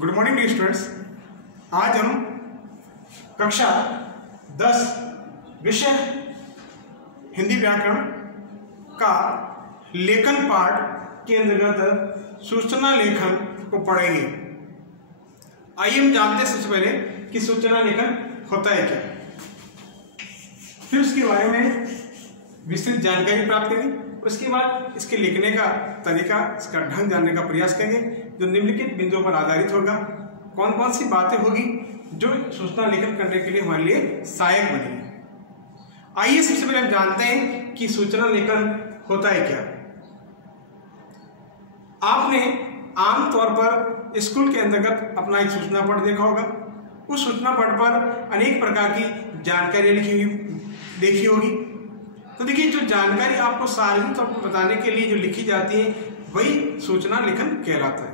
Good morning dear students. आज हम कक्षा 10 विषय हिंदी व्याकरण का लेखन पाठ के अंतर्गत सूचना लेखन को पढ़ेंगे। आइए हम जानते हैं सबसे पहले कि सूचना लेखन होता है क्या, फिर उसके बारे में विस्तृत जानकारी प्राप्त करेंगे। उसके बाद इसके लिखने का तरीका, इसका ढंग जानने का प्रयास करेंगे, जो निम्नलिखित बिंदुओं पर आधारित होगा। कौन कौन सी बातें होगी जो सूचना लेखन करने के लिए हमारे लिए सहायक बनेगी। आइए सबसे पहले हम जानते हैं कि सूचना लेखन होता है क्या। आपने आमतौर पर स्कूल के अंतर्गत अपना एक सूचना पट देखा होगा। उस सूचना पट पर अनेक प्रकार की जानकारी देखी होगी। तो देखिए, जो जानकारी आपको सार्वजनिक तौर पर बताने के लिए जो लिखी जाती है वही सूचना लेखन कहलाता है।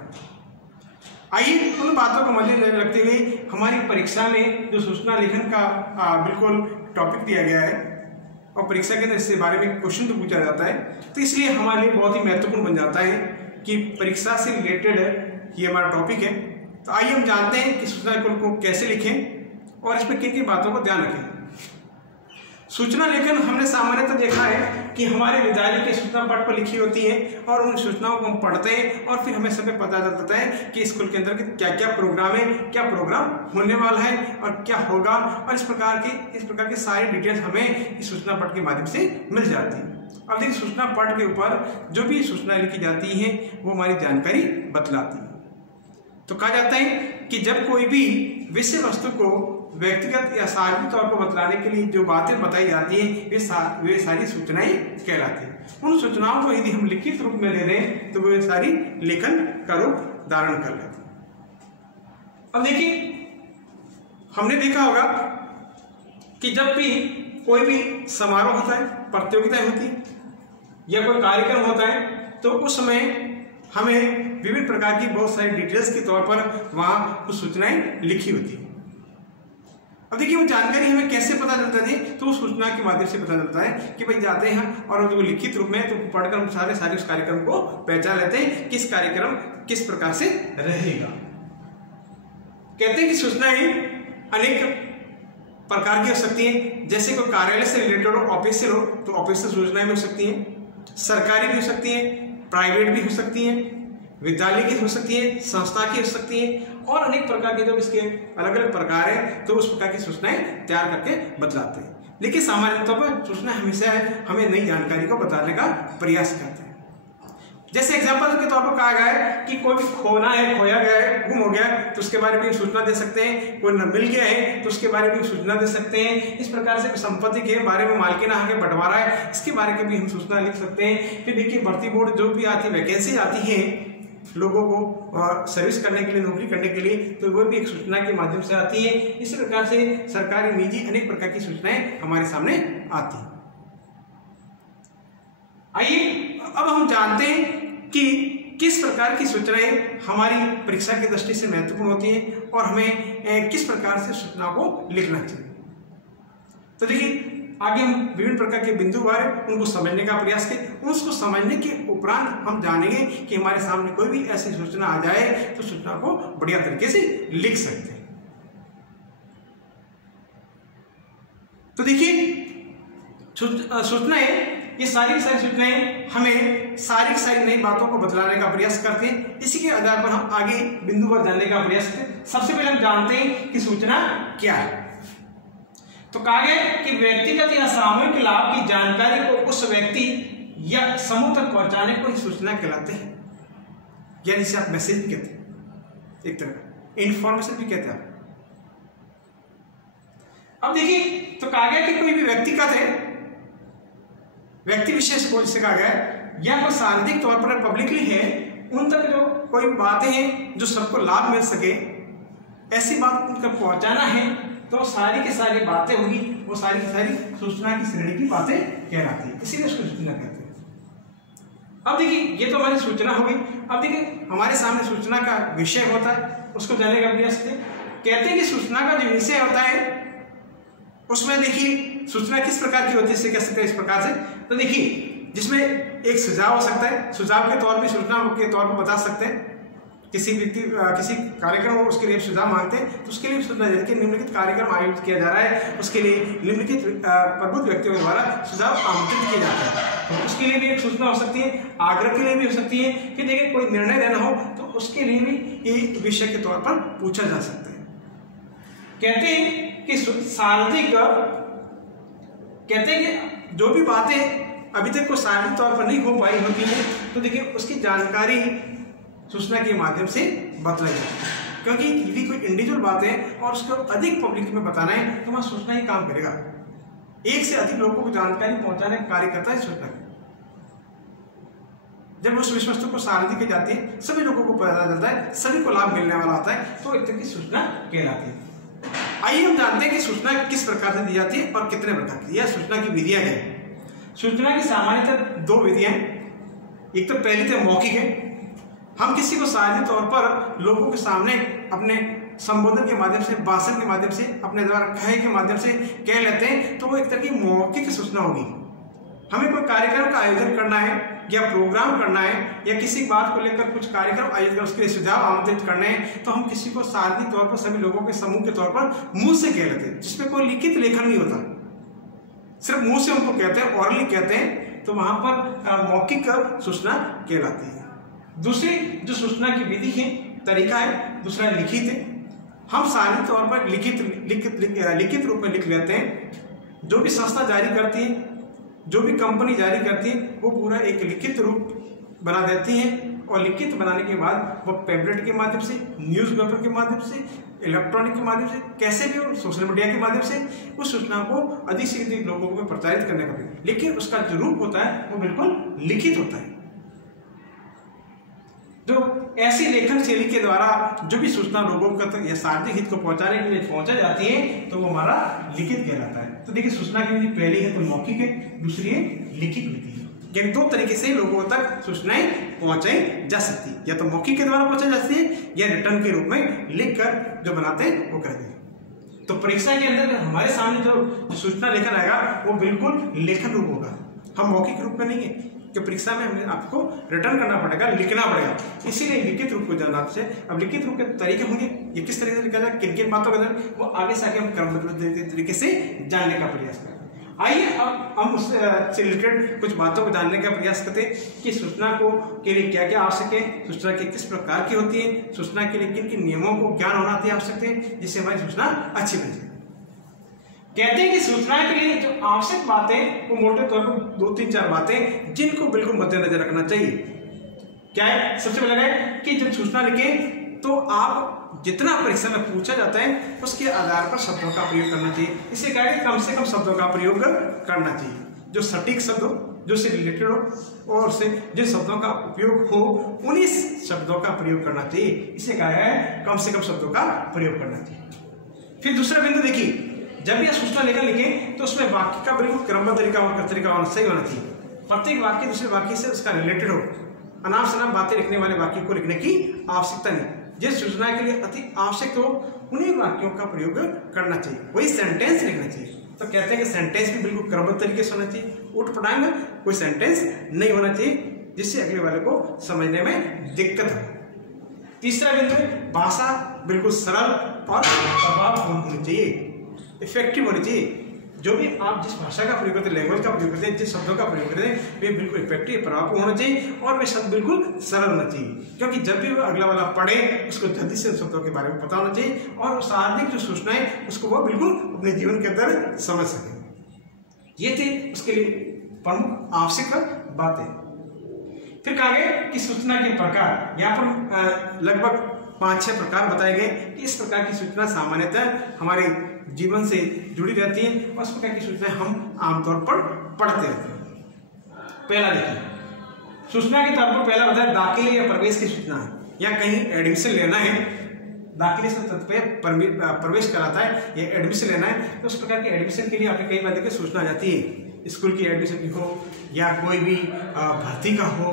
आइए उन बातों को मद्देनजर रखते हुए हमारी परीक्षा में जो सूचना लेखन का बिल्कुल टॉपिक दिया गया है और परीक्षा के अंदर इसके बारे में क्वेश्चन तो पूछा जाता है, तो इसलिए हमारे लिए बहुत ही महत्वपूर्ण बन जाता है कि परीक्षा से रिलेटेड ये हमारा टॉपिक है। तो आइए हम जानते हैं कि सूचना लेखन को कैसे लिखें और इसमें किन किन बातों को ध्यान रखें। सूचना लेखन हमने सामान्यतः देखा है कि हमारे विद्यालय के सूचना पट पर लिखी होती है और उन सूचनाओं को हम पढ़ते हैं और फिर हमें सब पता चलता है कि स्कूल के अंदर क्या क्या प्रोग्राम है, क्या प्रोग्राम होने वाला है और क्या होगा, और इस प्रकार की सारी डिटेल्स हमें इस सूचना पट के माध्यम से मिल जाती है। अब देखिए, सूचना पट के ऊपर जो भी सूचना लिखी जाती है वो हमारी जानकारी बतलाती है। तो कहा जाता है कि जब कोई भी विषय वस्तु को व्यक्तिगत या सार्वजनिक तौर पर बतलाने के लिए जो बातें बताई जाती है वे सारी सूचनाएं कहलाती हैं। उन सूचनाओं को यदि हम लिखित रूप में ले रहे हैं तो वे सारी लेखन का रूप धारण कर लेती हैं। अब देखिए, हमने देखा होगा कि जब भी कोई भी समारोह होता है, प्रतियोगिताएं होती है या कोई कार्यक्रम होता है, तो उस समय हमें विभिन्न प्रकार की बहुत सारी डिटेल्स के तौर पर वहां कुछ सूचनाएं लिखी होती है। अब देखिए, वो जानकारी हमें कैसे पता चलता है, तो उस सूचना के माध्यम से पता चलता है कि भाई जाते हैं और जो लिखित रूप में तो पढ़कर हम सारे उस कार्यक्रम को पहचान लेते हैं, किस कार्यक्रम किस प्रकार से रहेगा। कहते हैं कि सूचनाएं अनेक प्रकार की हो सकती हैं। जैसे कोई कार्यालय से रिलेटेड हो, ऑफिशियल हो तो ऑफिशियल सूचनाएं भी हो सकती हैं, सरकारी भी हो सकती हैं, प्राइवेट भी हो सकती हैं, विद्यालय की हो सकती है, संस्था की हो सकती है, और अनेक प्रकार के जब इसके अलग अलग प्रकार है तो उस प्रकार की सूचनाएं तैयार करके बतलाते हैं। लेकिन सामान्य तौर पर सूचना हमेशा हमें नई जानकारी को बताने का प्रयास करते हैं। जैसे एग्जाम्पल के तौर पर कहा गया है कि कोई भी खोना है, खोया गया है, गुम हो गया तो उसके बारे में सूचना दे सकते हैं। कोई न मिल गया है तो उसके बारे में सूचना दे सकते हैं। इस प्रकार से संपत्ति के बारे में मालिकाना हक बंटवारा है, इसके बारे में भी हम सूचना लिख सकते हैं। फिर देखिए, भर्ती बोर्ड जो भी आती है, वैकेंसी आती है लोगों को सर्विस करने के लिए, नौकरी करने के लिए, तो वो भी एक सूचना के माध्यम से आती है। इसी प्रकार से सरकारी, निजी अनेक प्रकार की सूचनाएं हमारे सामने आती हैं। आइए अब हम जानते हैं कि किस प्रकार की सूचनाएं हमारी परीक्षा की दृष्टि से महत्वपूर्ण होती हैं और हमें किस प्रकार से सूचना को लिखना चाहिए। तो देखिए, आगे हम विभिन्न प्रकार के बिंदु बारे उनको समझने का प्रयास करें। उसको समझने के उपरांत हम जानेंगे कि हमारे सामने कोई भी ऐसी सूचना आ जाए तो सूचना को बढ़िया तरीके से लिख सकते हैं। तो देखिए, सूचनाएं, ये सारी सूचनाएं हमें सारी नई बातों को बतलाने का प्रयास करते हैं। इसी के आधार पर हम आगे बिंदु पर जानने का प्रयास करते हैं। सबसे पहले हम जानते हैं कि सूचना क्या है। तो कहा गया कि व्यक्तिगत या सामूहिक लाभ की जानकारी को उस व्यक्ति या समूह तक पहुंचाने को ही सूचना कहलाते हैं, या जिसे आप मैसेज भी कहते हैं, एक तरह इंफॉर्मेशन भी कहते हैं। अब देखिए, तो कहा गया कि कोई भी व्यक्तिगत है, व्यक्ति विशेष को जिसे कहा गया है, या कोई सार्वजनिक तौर पर पब्लिकली है, उन तक जो कोई बातें हैं जो सबको लाभ मिल सके, ऐसी बात उन तक पहुंचाना है, तो सारी की सारी बातें होगी, वो सारी की सारी सूचना की श्रेणी की बातें कहलाती है, इसीलिए उसको सूचना कहते हैं। अब देखिए, ये तो हमारी सूचना होगी। अब देखिए, हमारे सामने सूचना का विषय होता है, उसको जानने का प्रयास करें। कहते हैं कि सूचना का जो विषय होता है उसमें देखिए सूचना किस प्रकार की होती है, इसे कह सकते हैं इस प्रकार से। तो देखिए, जिसमें एक सुझाव हो सकता है, सुझाव के तौर पर सूचना के तौर पर बता सकते हैं। किसी कार्यक्रम हो उसके लिए सुझाव मांगते हैं तो उसके लिए सूचना देते हैं कि निम्नलिखित कार्यक्रम आयोजित किया जा रहा है, उसके लिए निम्नलिखित प्रबुद्ध व्यक्तियों द्वारा सुझाव आमंत्रित किया जाता है। तो उसके लिए भी एक सूचना हो सकती है, आग्रह के लिए भी हो सकती है कि देखिए कोई निर्णय लेना हो तो उसके लिए भी एक विषय के तौर पर पूछा जा सकता है। कहते हैं कि जो भी बातें अभी तक को सार्वजनिक तौर पर नहीं हो पाई होती है तो देखिए उसकी जानकारी सूचना के माध्यम से बतलाई जाती है, क्योंकि यदि कोई इंडिविजुअल बात है और उसको अधिक पब्लिक में बताना है तो वहां सूचना ही काम करेगा। एक से अधिक लोगों को जानकारी पहुंचाने का कार्य करता है सूचना। जब उस विषय वस्तु को सार्वजनिक की जाती है, सभी लोगों को पता चलता है, सभी को लाभ मिलने वाला होता है, तो एक तरह की सूचना कहलाती है। आइए हम जानते हैं कि सूचना किस प्रकार से दी जाती है और कितने प्रकार की, यह सूचना की विधियां हैं। सूचना की सामान्यतः दो विधियां हैं। एक तो पहली तो मौखिक है, हम किसी को सार्वजनिक तौर पर लोगों के सामने अपने संबोधन के माध्यम से, भाषण के माध्यम से, अपने द्वारा कहे के माध्यम से कह लेते हैं, तो वो एक तरह की मौखिक सूचना होगी। हमें कोई कार्यक्रम का आयोजन करना है या प्रोग्राम करना है या किसी बात को लेकर कुछ कार्यक्रम आयोजित कर उसके लिए सुझाव आमंत्रित करने हैं, तो हम किसी को सार्वजनिक तौर पर सभी लोगों के समूह के तौर पर मुंह से कह लेते हैं, जिसमें कोई लिखित लेखन नहीं होता, सिर्फ मुंह से उनको कहते हैं, ऑरली कहते हैं, तो वहां पर मौखिक सूचना कहलाती है। दूसरी जो सूचना की विधि है, तरीका है, दूसरा लिखित है। हम सार्वजनिक तौर पर लिखित रूप में लिख लेते हैं। जो भी संस्था जारी करती है, जो भी कंपनी जारी करती है, वो पूरा एक लिखित रूप बना देती है और लिखित बनाने के बाद वो पैम्पलेट के माध्यम से, न्यूज़पेपर के माध्यम से, इलेक्ट्रॉनिक के माध्यम से, कैसे भी हो, सोशल मीडिया के माध्यम से उस सूचना को अधिक से अधिक लोगों को प्रचारित करने का भी, लेकिन उसका जो रूप होता है वो बिल्कुल लिखित होता है। जो ऐसी लेखन शैली के द्वारा जो भी सूचना लोगों तक या सार्वजनिक हित को पहुंचाने के लिए पहुंचा जाती है तो वो हमारा लिखित कहलाता है। तो देखिए सूचना की विधि पहली है तो मौखिक है, दूसरी है लिखित विधि है। यानी दो तरीके से लोगों तक सूचनाएं पहुंचाई जा सकती है, या तो मौखिक के द्वारा पहुंचाई जा सकती है या रिटर्न के रूप में लिखकर जो बनाते हैं वो करते हैं। तो परीक्षा के अंदर हमारे सामने जो सूचना लेखन आएगा वो बिल्कुल लेखन रूप होगा, हम मौखिक रूप में नहीं है कि परीक्षा में हमें आपको रिटर्न करना पड़ेगा, लिखना पड़ेगा, इसीलिए लिखित रूप को जानना आपसे। अब लिखित रूप के तरीके होंगे, ये किस तरीके से लिखा जाए, किन किन बातों के अंदर, वो आगे से आगे हम क्रमबद्ध तरीके से जानने का प्रयास करें। आइए अब हम उससे रिलेटेड कुछ बातों को जानने का प्रयास करते हैं कि सूचना को के लिए क्या क्या आवश्यक है, सूचना के किस प्रकार की होती है, सूचना के लिए किन किन नियमों को ज्ञान होना आवश्यक है जिससे हमारी सूचना अच्छी बन जाए। कहते हैं कि सूचना के लिए जो आवश्यक बातें वो मोटे तौर पर 2-3-4 बातें जिनको बिल्कुल मद्देनजर रखना चाहिए। क्या है? सबसे पहले है कि जब सूचना लिखें तो आप जितना परीक्षा में पूछा जाता है उसके आधार पर शब्दों का प्रयोग करना चाहिए। इससे क्या है, कम से कम शब्दों का प्रयोग करना चाहिए, जो सटीक शब्द हो, जो से रिलेटेड हो और से जिन शब्दों का उपयोग हो उन्हीं शब्दों का प्रयोग करना चाहिए। इससे क्या है, कम से कम शब्दों का प्रयोग करना चाहिए। फिर दूसरा बिंदु देखिए, जब यह सूचना लेखन लिखें तो उसमें वाक्य का बिल्कुल क्रमबद्ध तरीका सही होना चाहिए। प्रत्येक वाक्य दूसरे वाक्य से उसका रिलेटेड हो, अनाप शनाप बातें लिखने वाले वाक्य को लिखने की आवश्यकता नहीं। जिस सूचना के लिए अति आवश्यक हो उन्हीं वाक्यों का प्रयोग करना चाहिए, वही सेंटेंस लिखना चाहिए। तो कहते हैं कि सेंटेंस भी बिल्कुल क्रमबद्ध तरीके से होना चाहिए, उठ पटांग कोई सेंटेंस नहीं होना चाहिए जिससे अगले वाले को समझने में दिक्कत हो। तीसरा बिंदु, भाषा बिल्कुल सरल और प्रभावपूर्ण होनी चाहिए, इफेक्टिव होनी चाहिए। जो भी आप जिस भाषा का प्रयोग करते हैं, लैंग्वेज का प्रयोग करते हैं, जिस शब्दों का प्रयोग करते हैं, वे बिल्कुल इफेक्टिव, प्रभावपूर्ण होना चाहिए और वे शब्द बिल्कुल सरल होना चाहिए, क्योंकि जब भी वो अगला वाला पढ़े उसको जल्दी से उन शब्दों के बारे में पता होना चाहिए और सार्वजनिक जो सूचना है उसको वो बिल्कुल अपने जीवन के अंदर समझ सके। ये थी उसके लिए प्रमुख आवश्यक बातें। फिर कहा गया कि सूचना के प्रकार, यहाँ पर लगभग 5-6 प्रकार बताए गए कि इस प्रकार की सूचना सामान्यतः हमारे जीवन से जुड़ी रहती है और इस प्रकार की सूचना हम आमतौर पर पढ़ते रहते हैं। पहला देखिए, सूचना के तौर पर पहला बताया दाखिले या प्रवेश की सूचना है, या कहीं एडमिशन लेना है, दाखिले से तत्व प्रवेश कराता है या एडमिशन लेना है, तो उस प्रकार के एडमिशन के लिए आपके कई बार देखिए सूचना आ जाती है, स्कूल की एडमिशन की हो या कोई भी भर्ती का हो,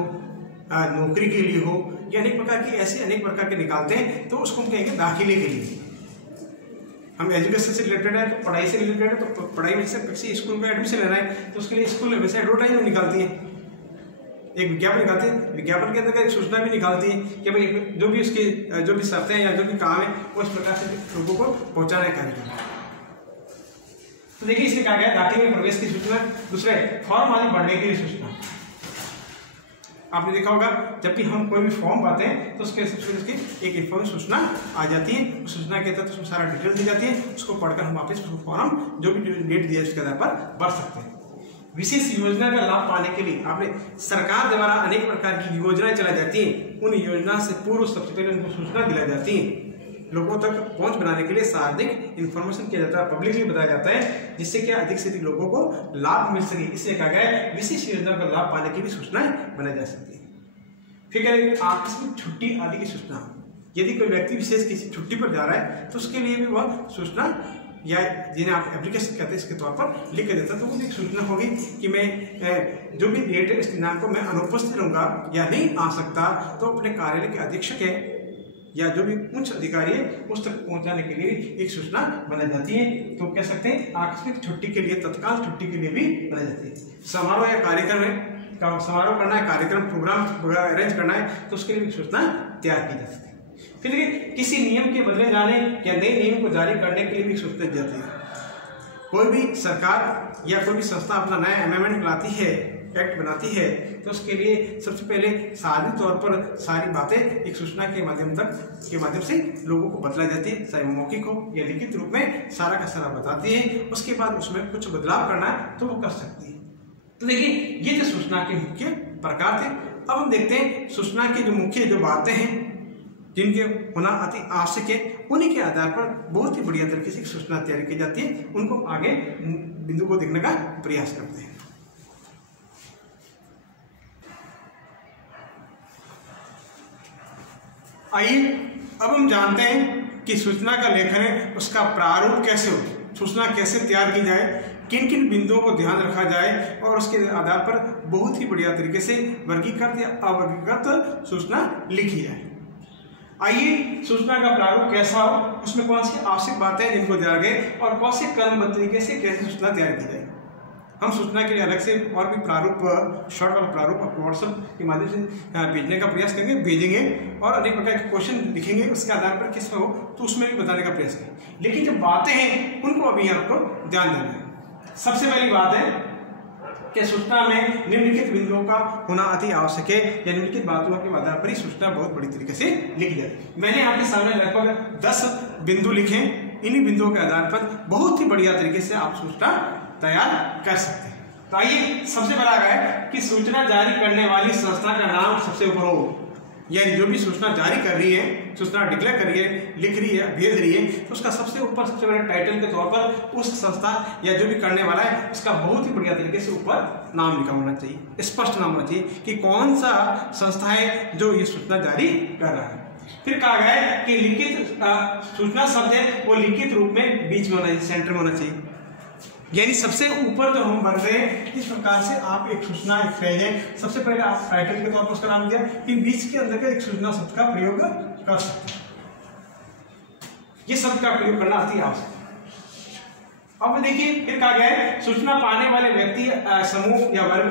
नौकरी के लिए हो, या अनेक प्रकार की ऐसी अनेक प्रकार के निकालते हैं, तो उसको हम कहेंगे दाखिले के लिए। हम एजुकेशन से रिलेटेड है तो पढ़ाई से रिलेटेड है, तो पढ़ाई में से किसी स्कूल में एडमिशन लेना है तो उसके लिए स्कूल वैसे एडवर्टाइजमेंट निकालती है, एक विज्ञापन निकालती है, विज्ञापन के अंदर एक सूचना भी निकालती है कि भाई जो भी उसकी जो भी शर्तें हैं या जो भी काम है वो इस प्रकार से लोगों को पहुंचाने का कार्य करना है। तो देखिए इसमें कहा गया दाखिले में प्रवेश की सूचना, दूसरे फॉर्म आदि भरने के लिए सूचना। आपने देखा होगा जब भी हम कोई भी फॉर्म भरते हैं तो उसके उसकी एक इन्फॉर्मेशन सूचना आ जाती है, उस सूचना के तहत उसमें सारा डिटेल दी जाती है, उसको पढ़कर हम वापस उसको फॉर्म जो भी डेट दिया है उसके आधार पर भर सकते हैं। विशेष योजना का लाभ पाने के लिए आपने सरकार द्वारा अनेक प्रकार की योजनाएं चलाई जाती हैं, उन योजना से पूर्व सबसे पहले उनको सूचना दिलाई जाती है, लोगों तक पहुंच बनाने के लिए सार्वजनिक इंफॉर्मेशन किया जाता है, पब्लिकली बताया जाता है, जिससे कि अधिक से अधिक लोगों को लाभ मिल सके। इससे कहा गया है विशेष योजना का लाभ पाने की भी सूचनाएं बनाई जा सकती है। फिर करेंगे आकस्मिक छुट्टी आदि की सूचना। यदि कोई व्यक्ति विशेष किसी छुट्टी पर जा रहा है तो उसके लिए भी वह सूचना या जिन्हें आप एप्लीकेशन कहते हैं इसके तौर पर लिख के देता है, तो मुझे एक सूचना होगी कि मैं जो भी डेट है इस दिनांक को मैं अनुपस्थित रहूंगा या नहीं आ सकता, तो अपने कार्यालय के अधीक्षक है या जो भी उच्च अधिकारी है उस तक पहुंचाने के लिए एक सूचना बनाई जाती है। तो कह सकते हैं आकस्मिक छुट्टी के लिए, तत्काल छुट्टी के लिए भी बनाई जाती है। समारोह या कार्यक्रम है, समारोह करना है, कार्यक्रम प्रोग्राम वगैरह अरेंज करना है तो उसके लिए भी सूचना तैयार की जा सकती है। फिर देखिए किसी नियम के बदले जाने या नए नियम को जारी करने के लिए भी सूचना दी जाती है। कोई भी सरकार या कोई भी संस्था अपना नया अमेंडमेंट लाती है, एक्ट बनाती है, तो उसके लिए सबसे पहले सार्वजनिक तौर पर सारी बातें एक सूचना के माध्यम से लोगों को बतलाई जाती है, चाहे मौखिक हो या लिखित रूप में सारा का सारा बताती है। उसके बाद उसमें कुछ बदलाव करना है तो वो कर सकती है। तो देखिए ये जो सूचना के मुख्य प्रकार थे। अब हम देखते हैं सूचना की जो मुख्य जो बातें हैं जिनके होना अति आवश्यक है, उन्हीं के आधार पर बहुत ही बढ़िया तरीके से सूचना तैयार की जाती है। उनको आगे बिंदु को देखने का प्रयास करते हैं। आइए अब हम जानते हैं कि सूचना का लेखन है उसका प्रारूप कैसे हो, सूचना कैसे तैयार की जाए, किन किन बिंदुओं को ध्यान रखा जाए और उसके आधार पर बहुत ही बढ़िया तरीके से वर्गीकृत या अवर्गीकृत सूचना लिखी जाए। आइए सूचना का प्रारूप कैसा हो, उसमें कौन सी आवश्यक बातें हैं जिनको दिया गया और कौन से क्रमबद्ध तरीके से कैसे सूचना तैयार की जाए। हम सूचना के लिए अलग से और भी प्रारूप, शॉर्ट वाला प्रारूप आपको व्हाट्सएप के माध्यम से भेजने का प्रयास करेंगे, भेजेंगे और अनेक प्रकार के क्वेश्चन लिखेंगे, उसके आधार पर किस हो तो उसमें भी बताने का प्रयास करेंगे। लेकिन जो बातें हैं उनको अभी आपको ध्यान देना है। सबसे पहली बात है कि सूचना में निम्नलिखित बिंदुओं का होना अति आवश्यक है या निम्नलिखित बातों के आधार पर ही सूचना बहुत बड़ी तरीके से लिखी जाती है। मैंने आपके सामने लगभग 10 बिंदु लिखे, इन्हीं बिंदुओं के आधार पर बहुत ही बढ़िया तरीके से आप सूचना तैयार कर सकते हैं। तो आइए सबसे पहला है कि सूचना जारी करने वाली संस्था का नाम सबसे ऊपर हो, यानी जो भी सूचना जारी कर रही है, सूचना डिक्लेयर कर रही है, लिख रही है, भेज रही है, तो उसका सबसे ऊपर सबसे बड़े टाइटल के तौर पर उस संस्था या जो भी करने वाला है उसका बहुत ही बढ़िया तरीके से ऊपर नाम लिखा होना चाहिए, स्पष्ट नाम होना चाहिए कि कौन सा संस्था है जो ये सूचना जारी कर रहा है। फिर कहा गया है कि लिखित सूचना शब्द है वो लिखित रूप में बीच में होना चाहिए, सेंटर में होना चाहिए, यानी सबसे ऊपर जो हम बन रहे हैं इस प्रकार से आप एक सूचना एक पेज है, सबसे पहले आप टाइटल के तौर पर उसका नाम दिया कि बीच के अंदर का एक सूचना शब्द का प्रयोग कर सकते हैं। ये शब्द का प्रयोग करना अति आवश्यक है। अब देखिए फिर कहा गया है सूचना पाने वाले व्यक्ति, समूह या वर्ग,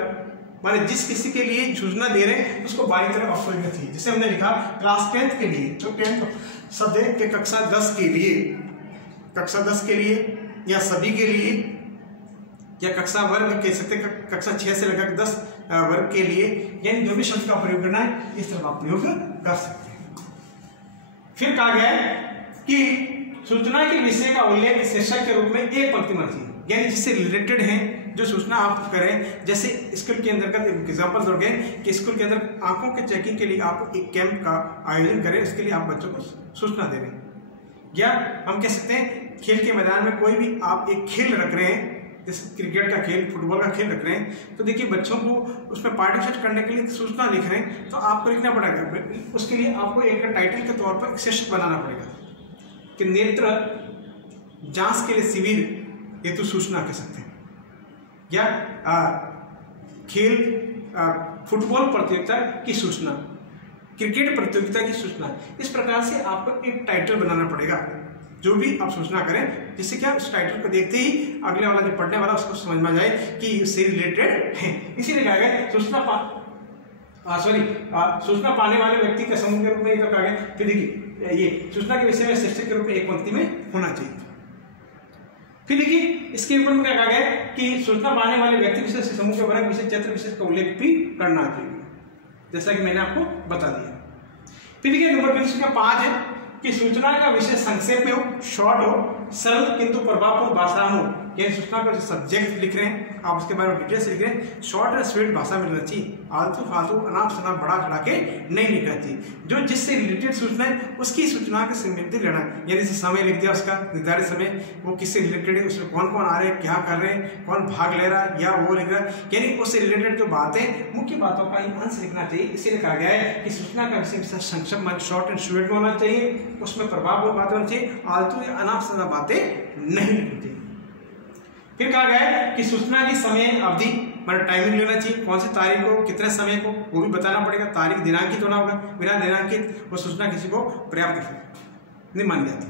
माने जिस किसी के लिए सूचना दे रहे हैं उसको बाई तरफ अवसर चाहिए। जैसे हमने लिखा क्लास 10th के लिए, जो 10th शब्द है कि कक्षा 10 के लिए, कक्षा 10 के लिए या सभी के लिए या कक्षा वर्ग कह सकते हैं, कक्षा 6 से लेकर 10 वर्ग के लिए, यानी जो भी शब्द का प्रयोग करना है इस तरह आप प्रयोग कर सकते हैं। फिर कहा गया है कि सूचना के विषय का उल्लेख शीर्षक के रूप में एक पंक्ति में चाहिए, यानी जिससे रिलेटेड है जो सूचना आप करें। जैसे स्कूल के अंतर्गत एग्जाम्पल दोगे कि स्कूल के अंदर आंखों के चेकिंग के लिए आप एक कैंप का आयोजन करें, उसके लिए आप बच्चों को सूचना दे रहे हैं। या हम कह सकते हैं खेल के मैदान में कोई भी आप एक खेल रख रहे हैं, जैसे क्रिकेट का खेल, फुटबॉल का खेल रख रहे हैं, तो देखिए बच्चों को उसमें पार्टिसिपेट करने के लिए सूचना लिख रहे हैं तो आपको लिखना पड़ेगा। उसके लिए आपको एक टाइटल के तौर पर एक शीर्षक बनाना पड़ेगा कि नेत्र जांच के लिए शिविर हेतु सूचना कह सकते हैं, या खेल फुटबॉल प्रतियोगिता की सूचना, क्रिकेट प्रतियोगिता की सूचना। इस प्रकार से आपको एक टाइटल बनाना पड़ेगा जो भी आप सूचना करें, जिससे क्या उस टाइटल को देखते ही अगले वाला जो पढ़ने वाला उसको समझ में जाए कि इससे रिलेटेड है। इसीलिए कहा गया सूचना पाने वाले व्यक्ति के समूह के रूप में कहा गया। फिर देखिए ये सूचना के विषय में शीर्षक के रूप में एक पंक्ति में होना चाहिए। फिर देखिए इसके ऊपर में क्या कहा गया कि सूचना पाने वाले व्यक्ति विशेष समूह के वर्ग विशेष क्षेत्र विशेष का उल्लेख भी करना चाहिए, जैसा कि मैंने आपको बता दिया। फिर देखिए नंबर बिंदु संख्या 5 है कि सूचना का विषय संक्षेप में हो, शॉर्ट हो, सरल किंतु प्रभावपूर्ण भाषा हो। ये सूचना का जो सब्जेक्ट लिख रहे हैं आप उसके बारे में डिटेल्स लिख रहे हैं, शॉर्ट एंड स्वीट भाषा में लिखना चाहिए। आलतू फालतू अनाप शनाप बढ़ा चढ़ा के नहीं लिखना चाहिए। जो जिससे रिलेटेड सूचना है उसकी सूचना के संबंधित लेना, यानी समय लिख दिया उसका निर्धारित समय, वो किससे रिलेटेड है, उसमें कौन कौन आ रहे हैं, क्या कर रहे हैं, कौन भाग ले रहा है या वो लिख रहा है, यानी उससे रिलेटेड जो बातें मुख्य बातों का ही अंश लिखना चाहिए। इसीलिए कहा गया है कि सूचना का विषय संक्षिप्त में शॉर्ट एंड स्वीट में होना चाहिए, उसमें प्रभाव बातें होनी चाहिए, आलतू या अनाप शनाप बातें नहीं लिखनी चाहिए। फिर कहा गया है कि सूचना की समय अवधि मतलब टाइमिंग लेना चाहिए, कौन सी तारीख को कितने समय को वो भी बताना पड़ेगा। तारीख दिनांकित होना होगा, बिना दिनांकित वो सूचना किसी को पर्याप्त नहीं मानी जाती।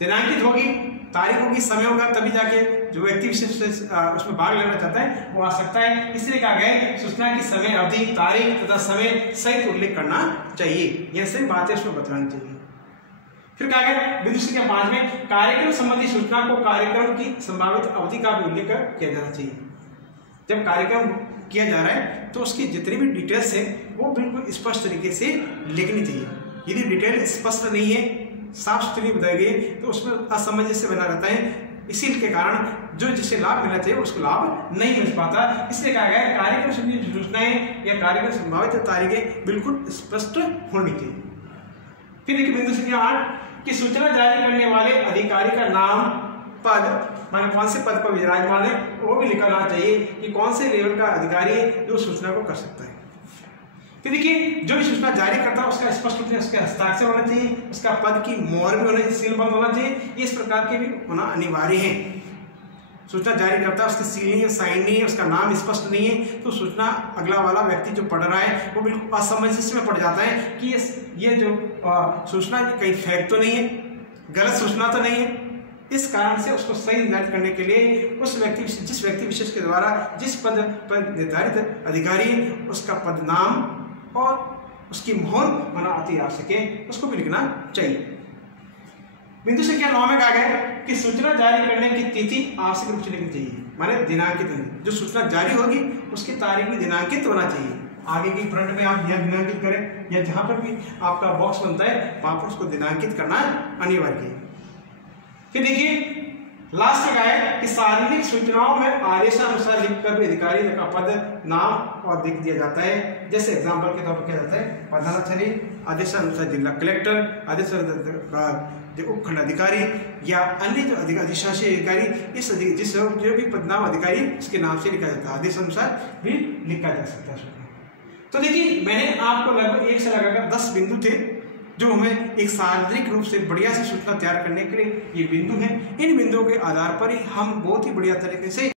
दिनांकित होगी, तारीख होगी, समय होगा, तभी जाके जो व्यक्ति विशेष उसमें भाग लेना चाहता है वो आ सकता है। इसलिए कहा गया है सूचना की समय अवधि, तारीख तथा समय सहित उल्लेख करना चाहिए। यह सही बातें उसमें बतानी चाहिए। फिर कहा गया बिंदु संख्या 5 में कार्यक्रम संबंधी सूचना को कार्यक्रम की संभावित अवधि का भी उल्लेख किया जाना चाहिए। जब कार्यक्रम किया जा रहा है तो उसकी जितनी भी डिटेल्स है वो बिल्कुल स्पष्ट तरीके से लिखनी चाहिए। यदि डिटेल स्पष्ट नहीं है, साफ सुथरी बताई गई तो उसमें असमंजस्य बना रहता है। इसी के कारण जो जिसे लाभ मिलना चाहिए उसको लाभ नहीं मिल पाता। इसलिए कहा गया कार्यक्रम संबंधी सूचनाएं या कार्यक्रम संभावित तारीखें बिल्कुल स्पष्ट होनी चाहिए। फिर देखिए बिंदु संख्या 8 कि सूचना जारी करने वाले अधिकारी का नाम, पद, माने कौन से पद पर विराजमान है वो भी लिखना चाहिए कि कौन से लेवल का अधिकारी है जो सूचना को कर सकता है। फिर देखिए जो भी सूचना जारी करता है उसका स्पष्ट रूप से उसके हस्ताक्षर होना चाहिए, उसका पद की मोहर भी होना चाहिए, सीलबंद होना चाहिए। इस प्रकार के भी होना अनिवार्य है। सूचना जारी करता है उसकी सील नहीं है, साइन नहीं है, उसका नाम स्पष्ट नहीं है तो सूचना अगला वाला व्यक्ति जो पढ़ रहा है वो बिल्कुल असमंजस्य में पड़ जाता है कि ये जो सूचना कहीं फेक तो नहीं है, गलत सूचना तो नहीं है। इस कारण से उसको सही निर्धारित करने के लिए उस व्यक्ति जिस व्यक्ति विशेष के द्वारा जिस पद पर निर्धारित अधिकारी उसका पद नाम और उसकी मोहर होना अति आवश्यक है, उसको भी लिखना चाहिए। बिंदु संख्या 9 में कहा गया कि सूचना जारी करने की तिथि आवश्यक रूप से लिखनी चाहिए, माने दिनांकित नहीं। जो सूचना जारी होगी उसकी तारीख भी दिनांकित होना चाहिए। आगे की फ्रंट में आप यह दिनांकित करें या जहां पर भी आपका बॉक्स बनता है वहां पर उसको दिनांकित करना अनिवार्य है। फिर देखिए लास्ट का है कि सार्वजनिक सूचनाओं में आदेशानुसार लिखकर भी अधिकारी का पद, नाम और लिख दिया जाता है। जैसे एग्जाम्पल के तौर पर किया जाता है प्रधानाचार्य, आदेशानुसार जिला कलेक्टर, आदेशानुसार उपखंड अधिकारी या अन्य जो अधिशासी अधिकारी, इस जिस जो भी पदनाम अधिकारी इसके नाम से लिखा जाता है, आदेश अनुसार भी लिखा जा सकता है। तो देखिए मैंने आपको लगभग 1 से लगाकर 10 बिंदु थे जो हमें एक सार्वजनिक रूप से बढ़िया सी सूचना तैयार करने के लिए ये बिंदु हैं। इन बिंदुओं के आधार पर ही हम बहुत ही बढ़िया तरीके से